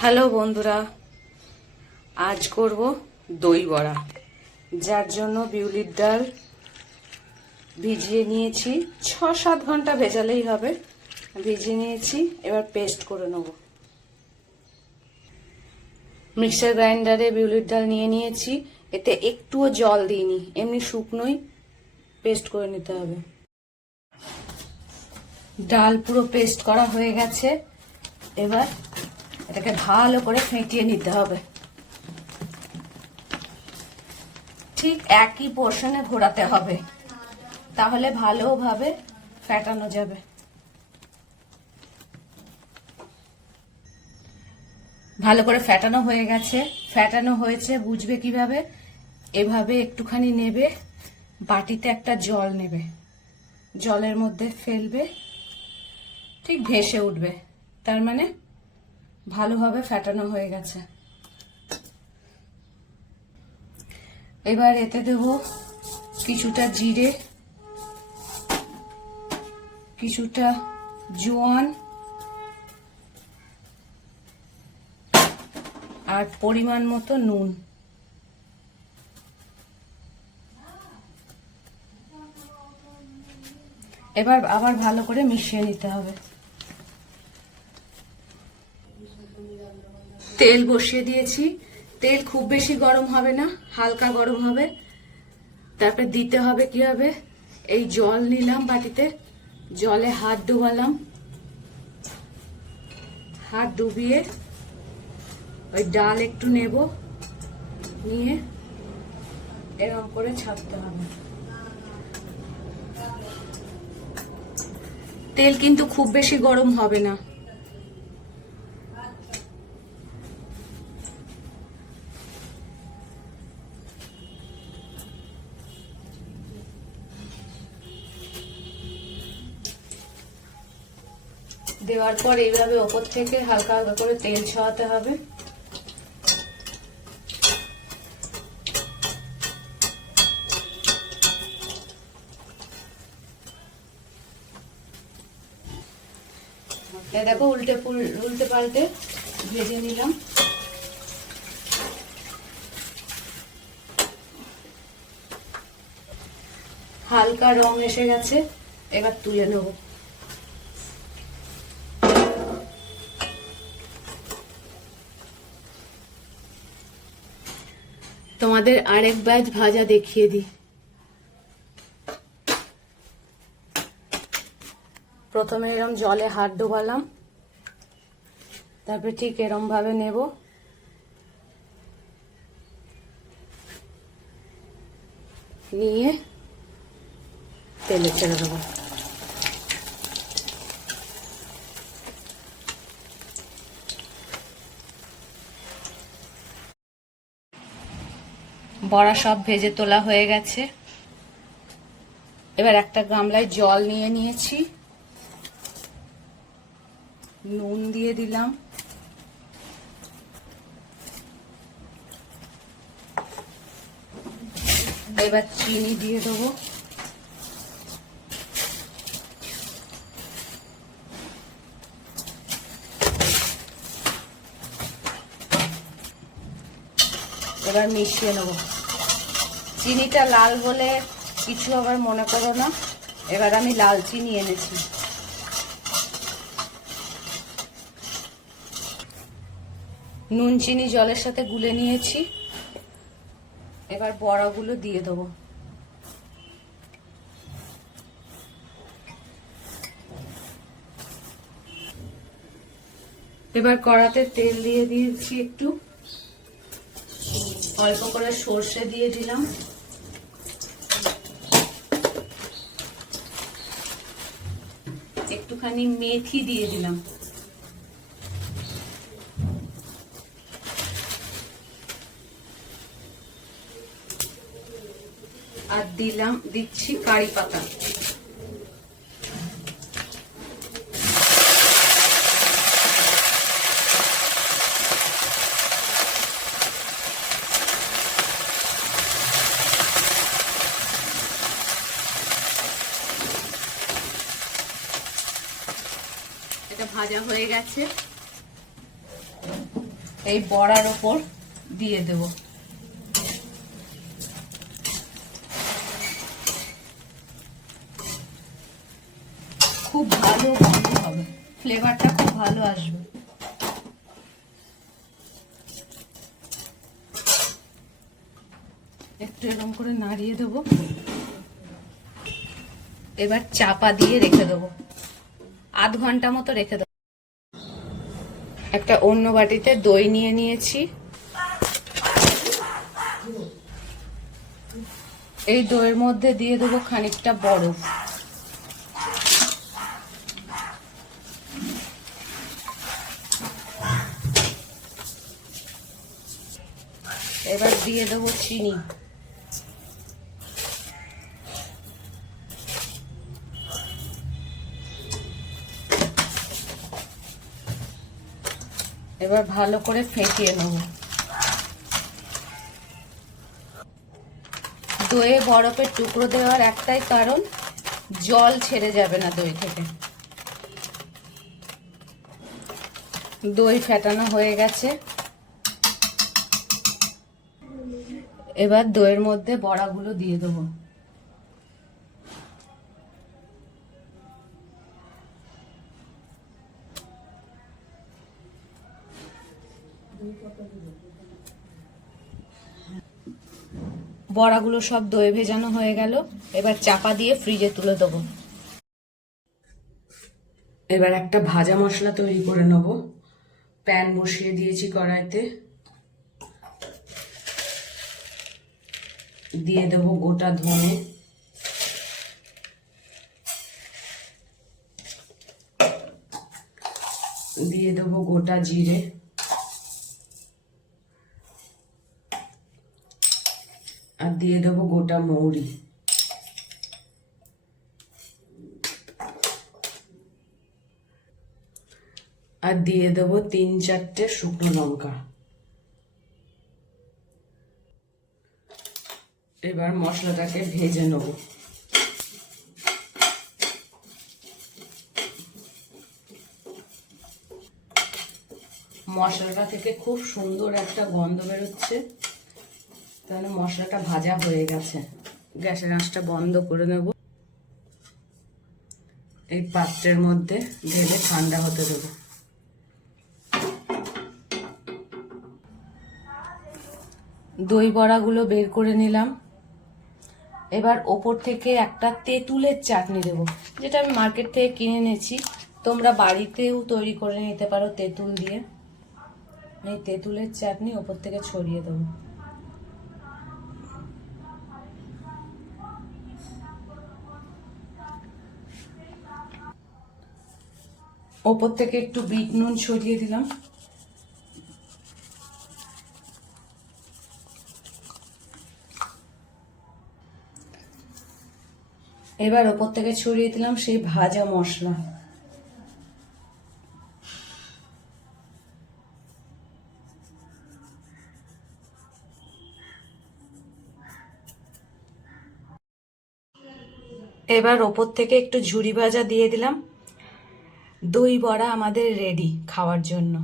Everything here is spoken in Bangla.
হ্যালো বন্ধুরা, আজ করব দই বড়া। যার জন্য বিউলির ডাল ভিজিয়ে নিয়েছি, 6-7 ঘন্টা ভেজালেই হবে। ভিজিয়ে নিয়েছি, এবার পেস্ট করে নেব। মিক্সার গ্রাইন্ডারে বিউলির ডাল নিয়ে নিয়েছি, এতে একটুও জল দিইনি, এমনি শুকনোই পেস্ট করে নিতে হবে। ডাল পুরো পেস্ট করা হয়ে গেছে, এবার এটাকে ভালো করে ফেটিয়ে নিতে হবে। ঠিক একই পোর্শনে ঘোরাতে হবে, তাহলে ভালোভাবে ফেটানো যাবে। ভালো করে ফেটানো হয়ে গেছে। ফেটানো হয়েছে বুঝবে কিভাবে? এভাবে একটুখানি নেবে, বাটিতে একটা জল নেবে, জলের মধ্যে ফেলবে, ঠিক ভেসে উঠবে, তার মানে ভালোভাবে ফেটানো হয়ে গেছে। এবার এতে দেব কিছুটা জিরে, কিছুটা জোয়ান আর পরিমাণ মতো নুন। এবার আবার ভালো করে মিশিয়ে নিতে হবে। তেল বসিয়ে দিয়েছি, তেল খুব বেশি গরম হবে না, হালকা গরম হবে। তারপরে দিতে হবে কি হবে, এই জল নিলাম বাটিতে, জলে হাত ডুবালাম, হাত ডুবিয়ে ওই ডাল একটু নেব, নিয়ে এরকম করে ছাড়তে হবে। তেল কিন্তু খুব বেশি গরম হবে না। দেওয়ার পর এইভাবে ওপর থেকে হালকা হালকা করে তেল ছড়াতে হবে। দেখো উল্টে পাল্টে ভেজে নিলাম। হালকা রং এসে গেছে, এবার তুলে নেব। তোমাদের আরেক ব্যাচ ভাজা দেখিয়ে দিই। প্রথমে এরম জলে হাত ডোবালাম, তারপরে ঠিক এরম ভাবে নেব, নিয়ে তেলে ছেড়ে দেবো। বড়া সব ভেজে তোলা হয়ে গেছে। এবার একটা গামলায় জল নিয়ে নিয়েছি, নুন দিয়ে দিলাম, এবার চিনি দিয়ে দেবো, এবার মিশিয়ে নেব। চিনিটা লাল বলে কিছু আবার মনে করো না, এবার আমি লাল চিনি এনেছি। নুন চিনি জলের সাথে গুলে নিয়েছি, এবার বড়াগুলো দিয়ে দেবো। এবার কড়াতে তেল দিয়ে দিয়েছি, একটু অল্প করে সর্ষে দিয়ে দিলাম, একটুখানি মেথি দিয়ে দিলাম, আর দিচ্ছি কারি পাতা। এটা ভাজা হয়ে গেছে। এই বড়ার ওপর দিয়ে দেব। খুব ভালো গন্ধ হবে, ফ্লেভারটা খুব ভালো আসবে। একটু এরকম করে নাড়িয়ে দেবো। এবার চাপা দিয়ে রেখে দেবো, আধ ঘন্টা মতো রেখে দেবো। একটা অন্য বাটিতে দই নিয়ে নিয়েছি। এই দইয়ের মধ্যে দিয়ে দেবো খানিকটা বরফ। এবার দিয়ে দেবো চিনি। এবার ভালো করে ফেটিয়ে নেব। দইয়ে বরফের টুকরো দেওয়ার একটাই কারণ, জল ছেড়ে যাবে না দই থেকে। দই ফেটানো হয়ে গেছে। এবার দইয়ের মধ্যে বড়াগুলো দিয়ে দেবো। বড়াগুলো সব দই ভেজানো হয়ে গেল। এবার চাপা দিয়ে ফ্রিজে তুলে দেবো। এবার একটা ভাজা মশলা তৈরি করে নেব। প্যান বসিয়ে দিয়েছি কড়াইতে, দিয়ে দেবো গোটা ধনে, দিয়ে দেবো গোটা জিরে, আর দিয়ে দেবো গোটা মৌরি। আর দিয়ে দেবো 3-4টে শুকনো লঙ্কা। এবার মশলাটাকে ভেজে নেব। মশলাটা থেকে খুব সুন্দর একটা গন্ধ বেরোচ্ছে, তাহলে মশলাটা ভাজা হয়ে গেছে। গ্যাসের আঁচটা বন্ধ করে নেব। এই পাত্রের মধ্যে ঢেলে ঠান্ডা হতে দেবো। দই বড়াগুলো বের করে নিলাম। এবার ওপর থেকে একটা তেঁতুলের চাটনি দেবো, যেটা আমি মার্কেট থেকে কিনে এনেছি। তোমরা বাড়িতেও তৈরি করে নিতে পারো তেঁতুল দিয়ে। এই তেঁতুলের চাটনি ওপর থেকে ছড়িয়ে দেবো। ওপর থেকে একটু বিট নুন ছড়িয়ে দিলাম। এবার ওপর থেকে ছড়িয়ে দিলাম সেই ভাজা মশলা। এবার ওপর থেকে একটু ঝুরি ভাজা দিয়ে দিলাম। দই বড়া আমাদের রেডি খাওয়ার জন্য।